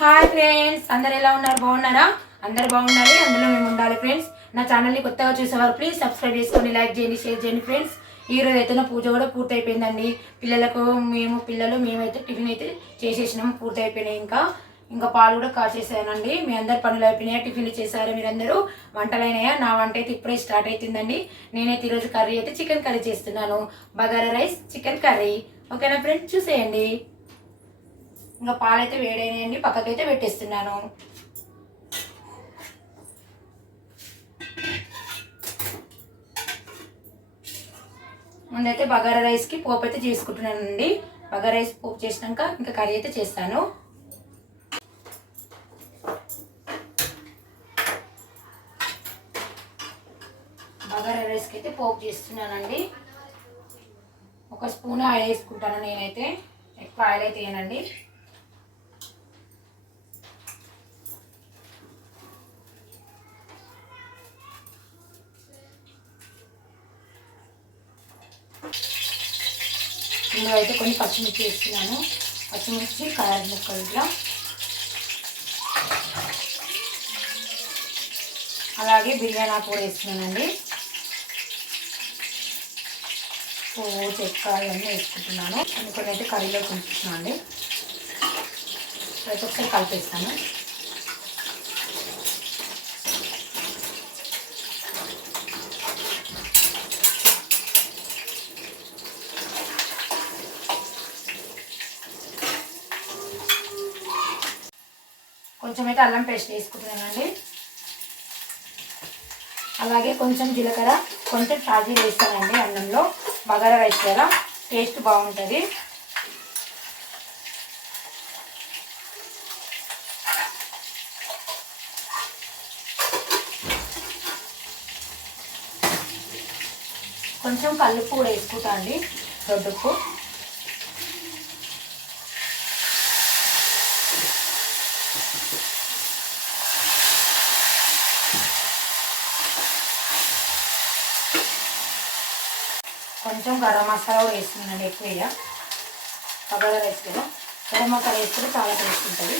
Hi friends అందరు ఎలా ఉన్నారు? బాగున్నారా? అందరు బాగున్నారు? అందులో మేము ఉండాలి ఫ్రెండ్స్ నా ఛానల్ని కొత్తగా చూసేవారు ప్లీజ్ సబ్స్క్రైబ్ చేసుకొని లైక్ చేయండి షేర్ చేయండి ఫ్రెండ్స్ ఈ రోజు అయితే నా పూజ కూడా పూర్తి అయిపోయిందండి పిల్లలకు మేము పిల్లలు మేమైతే టిఫిన్ అయితే చేసేసినాము పూర్తయిపోయినాయి ఇంకా. ఇంకా పాలు కూడా కాచేసానండి. మీ అందరు పనులు అయిపోయినాయా? టిఫిన్లు చేశారా మీరందరూ? వంటలైనాయా? నా వంట అయితే ఇప్పుడే స్టార్ట్ అవుతుందండి నేనైతే ఈరోజు కర్రీ అయితే చికెన్ కర్రీ చేస్తున్నాను. బగారా రైస్ చికెన్ కర్రీ ఓకేనా ఫ్రెండ్స్ చూసేయండి. ఇంకా పాలైతే వేడైనాయండి పక్కకైతే పెట్టేస్తున్నాను. ముందైతే బగారా రైస్కి పోపు అయితే చేసుకుంటున్నానండి. బగారా రైస్ పోపు చేసినాక ఇంకా కర్రీ అయితే చేస్తాను. బగారా రైస్కి అయితే పోపు చేస్తున్నానండి. ఒక స్పూన్ ఆయిల్ వేసుకుంటాను నేనైతే. ఎక్కువ ఆయిల్ అయితే వేయనండి. ఇందులో అయితే కొన్ని పచ్చిమిర్చి వేస్తున్నాను. పచ్చిమిర్చి కారం ముక్కలు ఇట్లా అలాగే బిర్యానీ ఆకు కూడా వేస్తున్నానండి. పువ్వు చెక్క ఇవన్నీ వేసుకుంటున్నాను. కొన్ని కొన్ని అయితే కర్రీలో కొంటున్నాను అండి అయితే ఒకసారి కలిపేస్తాను. కొంచెం అయితే అల్లం పేస్ట్ వేసుకుంటున్నానండి అలాగే కొంచెం జీలకర్ర కొంచెం షాజీలు వేస్తానండి అన్నంలో. బగారా రైస్ కదా టేస్ట్ బాగుంటుంది. కొంచెం కల్లుప్పు కూడా వేసుకుంటా అండి దొడ్డుప్పు. కొంచెం గరం మసాలా కూడా వేస్తున్నానండి ఎక్కువ వేయ బగారా రైస్ గరం మసాలా వేసుకుంటే చాలా టేస్ట్ ఉంటుంది.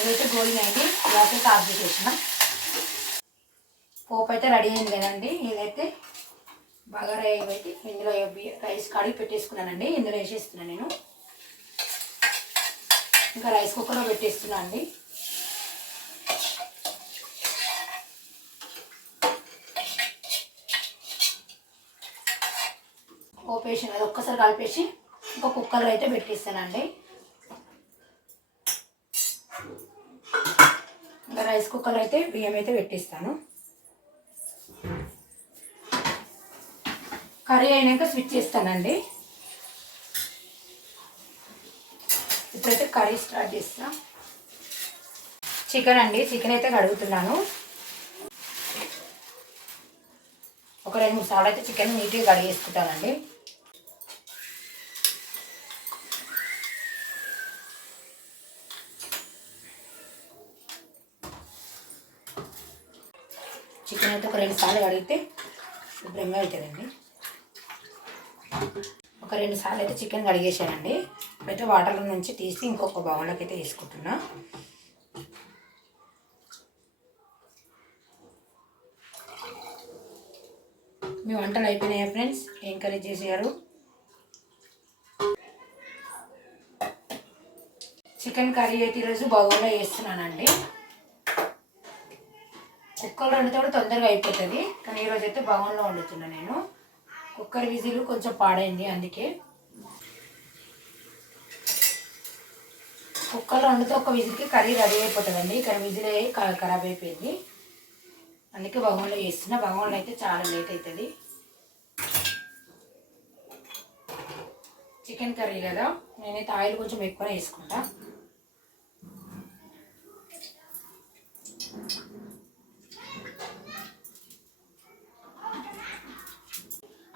ఇదైతే గోలిన అయింది గ్యాస్ అయితే ఆఫ్ చేసేసిన. పోపు అయితే రెడీ అయింది కదండి. ఇదైతే బగారా అయితే ఇందులో రైస్ కడిగి పెట్టేసుకున్నానండి. ఇందులో వేసేస్తున్నాను నేను. ఇంకా రైస్ కుక్కర్లో పెట్టేస్తున్నాను అండి. ఓపేసి అది ఒక్కసారి కలిపేసి ఇంకా కుక్కర్లో అయితే పెట్టిస్తానండి. ఇంకా రైస్ కుక్కర్లో అయితే బియ్యం అయితే పెట్టిస్తాను. కర్రీ అయినాక స్విచ్ చేస్తానండి. ఇప్పుడైతే కర్రీ స్టార్ట్ చేస్తా. చికెన్ అండి చికెన్ అయితే కడుగుతున్నాను. ఒక రెండు మూడు సార్లు అయితే చికెన్ నీట్గా కడిగేసుకుంటానండి. చికెన్ ఒక రెండు సార్లు కడిగితే శుభ్రంగా అవుతుందండి. ఒక రెండు సార్లు అయితే చికెన్ కడిగేసానండి ఇప్పుడైతే వాటర్లో నుంచి తీసి ఇంకొక బౌల్లోకి అయితే వేసుకుంటున్నా. మీ వంటలు అయిపోయినాయా ఫ్రెండ్స్? ఏం కర్రీ చేసారు చికెన్ కర్రీ అయితే ఈరోజు బౌల్లో వేస్తున్నానండి. కుక్కర్లో వండితే కూడా తొందరగా అయిపోతుంది. కానీ ఈరోజు అయితే బౌల్లో వండుతున్నా నేను. కుక్కర్ విజిల్ కొంచెం పాడైంది అందుకే. కుక్కర్లో వండితే ఒక విజిల్కి కర్రీ రెడీ అయిపోతుందండి. కానీ విజిల్ అయ్యి ఖరాబ్ అయిపోయింది. అందుకే బగోన్లో వేస్తున్నా బగోన్లో అయితే చాలా లేట్ అవుతుంది చికెన్ కర్రీ కదా. నేనైతే ఆయిల్ కొంచెం ఎక్కువనే వేసుకుంటా.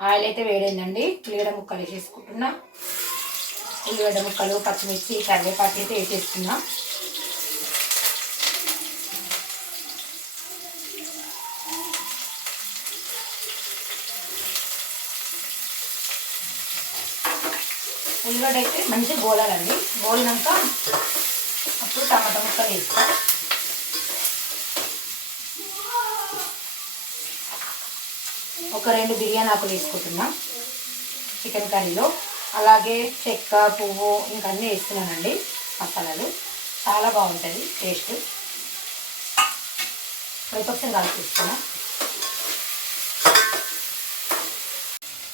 ఆయిల్ అయితే వేడైందండి. ఉల్లిగడ్డ ముక్కలు వేసేసుకుంటున్నా. ఉల్లిగడ్డ ముక్కలు పచ్చిమిర్చి కరివేపాకు అయితే వేసేసుకున్నా. ఉల్లిగడ్డ అయితే మంచిగా గోలాలండి గోలినాక ఒక రెండు బిర్యానీ ఆకులు వేసుకుంటున్నా చికెన్ కర్రీలో. అలాగే చెక్క పువ్వు ఇంకా అన్నీ వేస్తున్నానండి. మసాలాలు. చాలా బాగుంటుంది టేస్ట్. ప్రతిపక్షం కలిపిస్తున్నా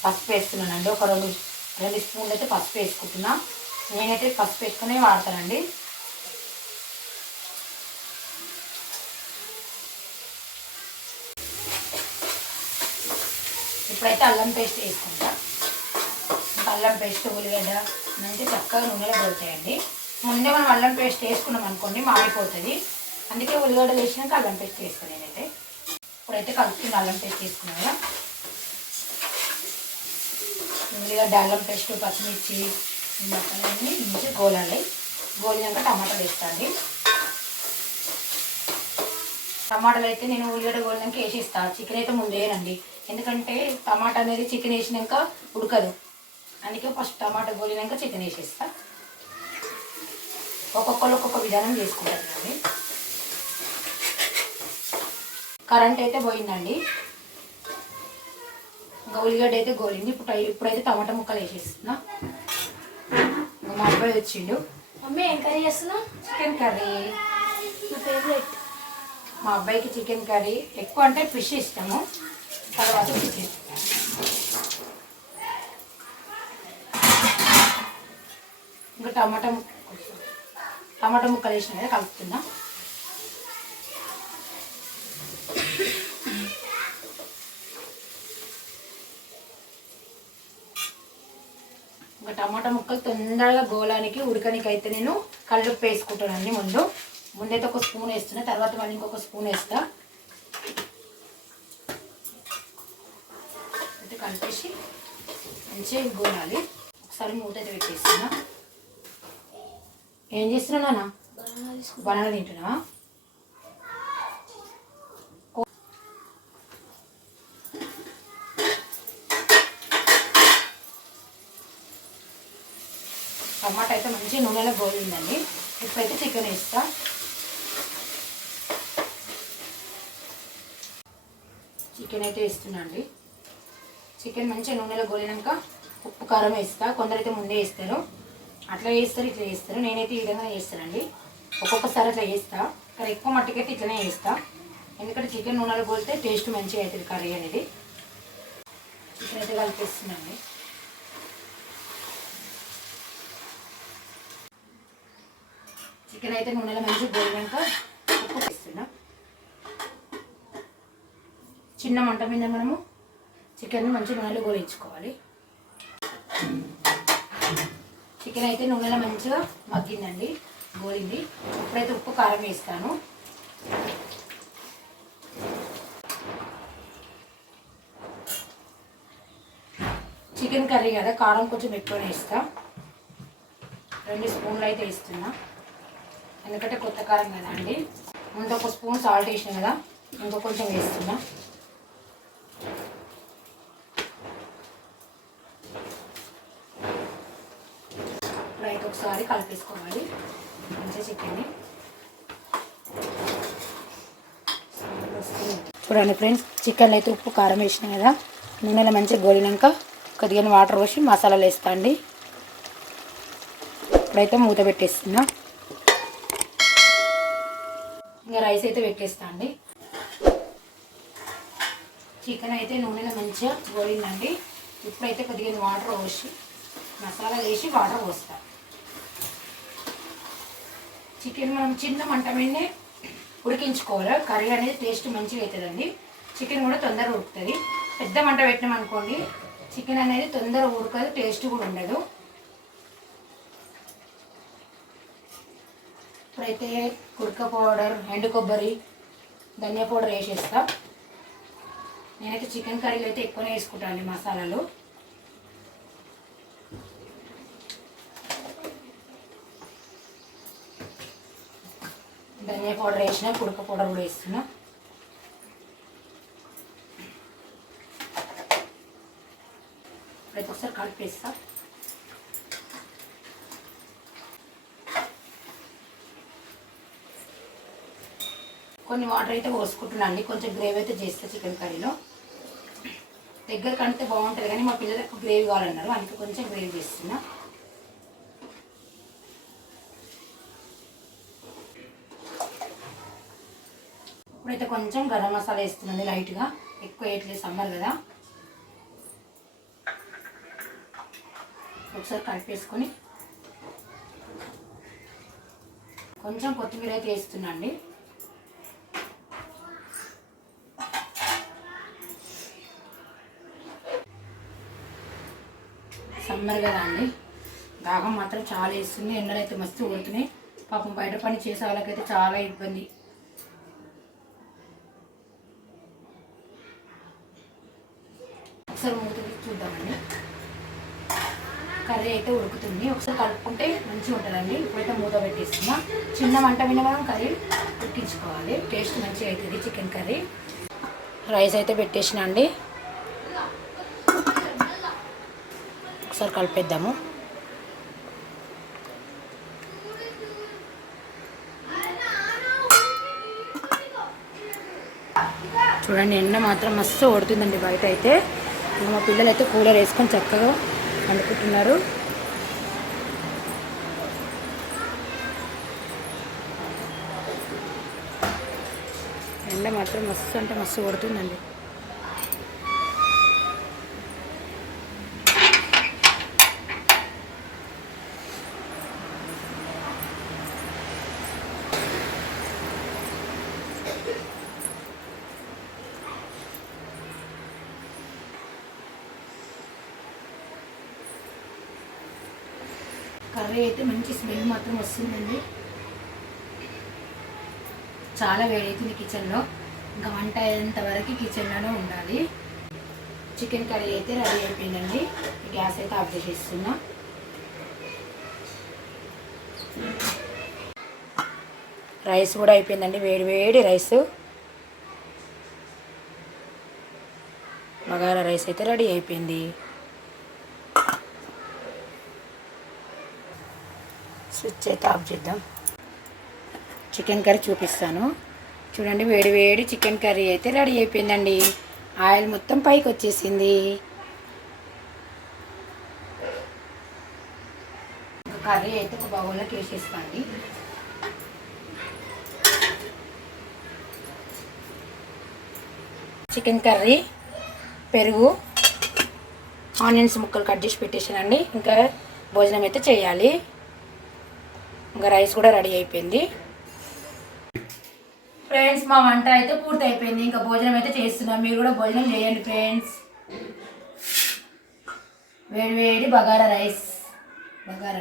పసుపు వేస్తున్నానండి. ఒక రెండు రెండు స్పూన్లు అయితే పసుపు వేసుకుంటున్నా. నేనైతే పసుపు వేసుకునే వాడతానండి. ఇప్పుడైతే అల్లం పేస్ట్ వేసుకుంటా. అల్లం పేస్ట్ ఉల్లిగడ్డ మంచి చక్కగా నూనెలో పడతాయండి ముందే మనం అల్లం పేస్ట్ వేసుకున్నాం అనుకోండి మాడిపోతుంది. అందుకే ఉల్లిగడ్డ వేసినాక అల్లం పేస్ట్ వేస్తాను నేనైతే. ఇప్పుడైతే కలుపుతుంది అల్లం పేస్ట్ వేసుకున్నాను. కదా ఉల్లిగడ్డ అల్లం పేస్ట్ పచ్చిమిర్చి మసాలన్నీ మంచి గోలాలి. గోలినాక టమాటాలు వేస్తాండి టమాటాలు అయితే నేను ఉల్లిగడ్డ గోలినాక వేసేస్తా. చికెన్ అయితే ముందు వేయనండి ఎందుకంటే టమాటా అనేది చికెన్ వేసినాక ఉడకదు. అందుకే ఫస్ట్ టమాటా గోలినాక చికెన్ వేసేస్తా. ఒక్కొక్కరు ఒక్కొక్క విధానం చేసుకుంటారు అండి కరెంట్ అయితే పోయిందండి. ఇంకా ఉల్లిగడ్డ అయితే గోలింది. ఇప్పుడు ఇప్పుడైతే టమాటా ముక్కలు వేసేస్తున్నా. మా అబ్బాయి వచ్చిండు మమ్మీ ఏం కర్రీ చేస్తున్నావు? Chicken curry. నా ఫేవరెట్ మా అబ్బాయికి చికెన్ కర్రీ ఎక్కువ అంటే ఫిష్ ఇష్టము. తర్వాత చికెన్ ఇంకా టమాటా ముక్క టమాటా ముక్కలు వేసిన కదా కలుపుతున్నా ఇంకా టమాటా ముక్కలు తొందరగా గోలానికి ఉడకనికి అయితే నేను కల్లుప్పు వేసుకుంటానండి ముందు. ముందైతే ఒక స్పూన్ వేస్తున్నా తర్వాత మళ్ళీ ఇంకొక స్పూన్ వేస్తా. అయితే కలిపేసి మంచిగా గోలాలి ఒకసారి మూత అయితే పెట్టేస్తున్నా. ఏం చేస్తున్నా నాన్న? బనానా తింటున్నావా? టమాటా అయితే మంచి నూనెలో గోలిందండి. ఇప్పుడైతే చికెన్ వేస్తా చికెన్ అయితే వేస్తున్నా అండి. చికెన్ మంచిగా నూనెలో గోలినాక ఉప్పు కారం వేస్తా. కొందరైతే ముందే వేస్తారు. అట్లా వేస్తారు ఇట్లా వేస్తారు నేనైతే ఈ విధంగా వేస్తానండి ఒక్కొక్కసారి అట్లా వేస్తా కానీ ఎక్కువ మట్టుకైతే ఇట్లనే వేస్తా ఎందుకంటే చికెన్ నూనెలో గోలితే టేస్ట్ మంచిగా అవుతుంది కర్రీ అనేది. చికెన్ అయితే కలిపేస్తున్నాండి చికెన్ అయితే నూనెలో మంచిగా గోలినాక ఉప్పు వేస్తున్నా చిన్న మంట మీద మనము చికెన్ మంచి నూనెలో గోలించుకోవాలి. చికెన్ అయితే నూనెలో మంచిగా మగ్గిందండి గోలింది. ఇప్పుడైతే ఉప్పు కారం వేస్తాను. చికెన్ కర్రీ కదా కారం కొంచెం ఎక్కువనే వేస్తా. రెండు స్పూన్లు అయితే వేస్తున్నా. ఎందుకంటే కొత్త కారం కదా అండి. ముందు ఒక స్పూన్ సాల్ట్ వేసిన కదా ఇంకో కొంచెం వేస్తున్నా ఇప్పుడైతే ఒకసారి కలిపేసుకోవాలి. మంచిగా చికెన్ని చూడండి ఫ్రెండ్స్ చికెన్ అయితే ఉప్పు కారం వేసిన కదా. నూనెలో మంచిగా గోలినాక కొద్దిగా వాటర్ పోసి మసాలాలు వేస్తా అండి. ఇప్పుడైతే మూత పెట్టేస్తున్నా. ఇంకా రైస్ అయితే పెట్టేస్తా అండి. చికెన్ అయితే నూనెలో మంచిగా గోలిందండి. ఇప్పుడైతే కొద్దిగా వాటర్ పోసి మసాలా వేసి వాటర్ పోస్తాను చికెన్ మనం చిన్న మంట మీదనే ఉడికించుకోవాలి. కర్రీ అనేది టేస్ట్ మంచిగా అవుతుందండి చికెన్ కూడా తొందరగా ఉడుకుతుంది. పెద్ద మంట పెట్టినాం అనుకోండి చికెన్ అనేది తొందరగా ఉడకదు టేస్ట్ కూడా ఉండదు. ఇప్పుడైతే కుడక పౌడర్ ఎండు కొబ్బరి ధనియా పౌడర్ వేసేస్తా. నేనైతే చికెన్ కర్రీలో అయితే ఎక్కువనే వేసుకుంటాను మసాలాలు. ధనియా పౌడర్ వేసిన కుడుక పౌడర్ కూడా వేస్తున్నా. ప్రతి ఒకసారి కలిపేస్తా. కొన్ని వాటర్ అయితే పోసుకుంటున్నాను అండి. కొంచెం గ్రేవీ అయితే చేస్తా చికెన్ కర్రీలో. దగ్గర కంటే బాగుంటుంది కానీ మా పిల్లలకు గ్రేవీ కావాలన్నారు. అందుకే కొంచెం గ్రేవీ చేస్తున్నా. ఇప్పుడైతే కొంచెం గరం మసాలా వేస్తున్నది లైట్గా. ఎక్కువ వేయట్లేదు సమ్మర్ కదా. ఒకసారి కలిపేసుకొని కొంచెం కొత్తిమీర అయితే వేస్తున్నా అండి. సమ్మర్ కదా అండి. దాహం మాత్రం చాలా వేస్తుంది. ఎండలు అయితే మస్తు కొడుతున్నాయి. పాపం బయట పని చేసే వాళ్ళకైతే చాలా ఇబ్బంది ఒకసారి మూత తీసి చూద్దామండి కర్రీ అయితే ఉడుకుతుంది. ఒకసారి కలుపుకుంటే మంచిగా ఉంటుందండి. ఇప్పుడైతే మూత పెట్టేస్తున్నా. చిన్న వంట మీద మనం కర్రీ ఉడికించుకోవాలి. టేస్ట్ మంచిగా అవుతుంది చికెన్ కర్రీ. రైస్ అయితే పెట్టేసిన అండి. ఒకసారి కలిపేద్దాము. చూడండి ఎండ మాత్రం మస్తు ఓడుతుందండి బయట అయితే. మా పిల్లలు అయితే కూలర్ వేసుకొని చక్కగా వండుకుంటున్నారు ఎండ మాత్రం మస్తు అంటే మస్తు కొడుతుందండి. కర్రీ అయితే మంచి స్మెల్ మాత్రం వస్తుందండి. చాలా వేడైతుంది కిచెన్లో ఇంకా వంట అయ్యేంత వరకు కిచెన్లోనే ఉండాలి. చికెన్ కర్రీ అయితే రెడీ అయిపోయిందండి. గ్యాస్ అయితే ఆఫ్ చేసేస్తున్నా. రైస్ కూడా అయిపోయిందండి. వేడి వేడి రైస్ బగారా రైస్ అయితే రెడీ అయిపోయింది. స్విచ్ అయితే ఆఫ్ చేద్దాం. చికెన్ కర్రీ చూపిస్తాను. చూడండి వేడి వేడి చికెన్ కర్రీ అయితే రెడీ అయిపోయిందండి. ఆయిల్ మొత్తం పైకి వచ్చేసింది. ఇంకా కర్రీ అయితే ఒక బౌల్లోకి వేసేసుకోండి చికెన్ కర్రీ పెరుగు ఆనియన్స్ ముక్కలు కట్ చేసి పెట్టేసానండి ఇంకా భోజనం అయితే చేయాలి. ఇంకా రైస్ కూడా రెడీ అయిపోయింది. ఫ్రెండ్స్ మా వంట అయితే పూర్తి అయిపోయింది ఇంకా భోజనం అయితే చేస్తున్నాం. మీరు కూడా భోజనం చేయండి ఫ్రెండ్స్ వేడి వేడి బగారా రైస్. బగారా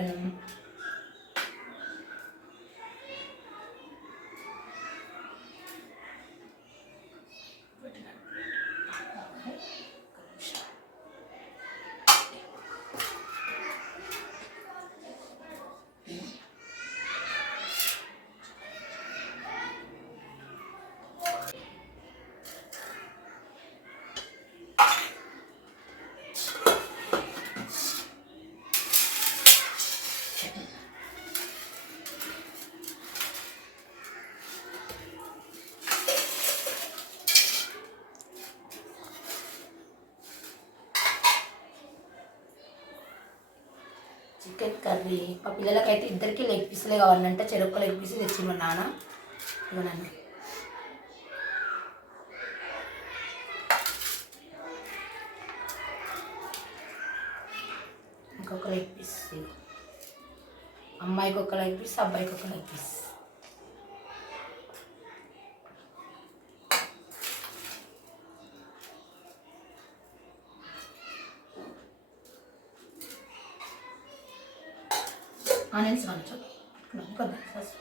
అన్నం. చికెన్ కర్రీ మా పిల్లలకైతే ఇద్దరికి లెగ్ పీసులే కావాలంటే చెరుకు లెగ్ పీస్ తెచ్చిండు మా నాన్న. ఇవ్వనండి ఇంకొక లెగ్ పీస్ అమ్మాయికి ఒక లెగ్ పీస్ అబ్బాయికి ఒక లెగ్ పీస్ ఆనియన్స్ కొంచెం కొంచెం ఫస్ట్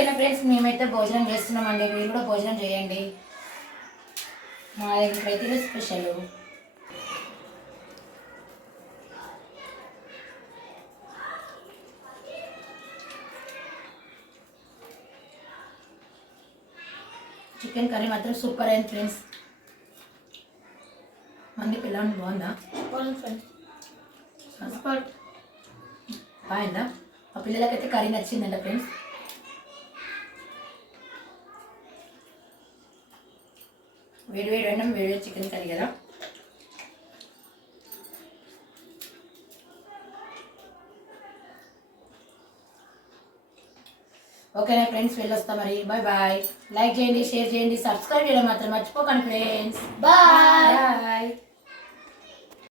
ఓకేనా ఫ్రెండ్స్? మేమైతే భోజనం చేస్తున్నామండి. మీరు కూడా భోజనం చేయండి. మా ఇంట్లోైతే ఇది స్పెషల్. చికెన్ కర్రీ మాత్రం సూపర్ అయింది ఫ్రెండ్స్. మంది పిల్లలు బాగుందా? బాగుందా? మా పిల్లలకైతే కర్రీ నచ్చిందంట ఫ్రెండ్స్. వేడి వేడి అన్నం వేడి చికెన్ కర్రీ కదా. ఓకేనా ఫ్రెండ్స్ వెళ్ళొస్తాం మరి. Bye bye. లైక్ చేయండి షేర్ చేయండి సబ్స్క్రైబ్ చేయడం మాత్రం మర్చిపోకండి ఫ్రెండ్స్. బాయ్. బాయ్.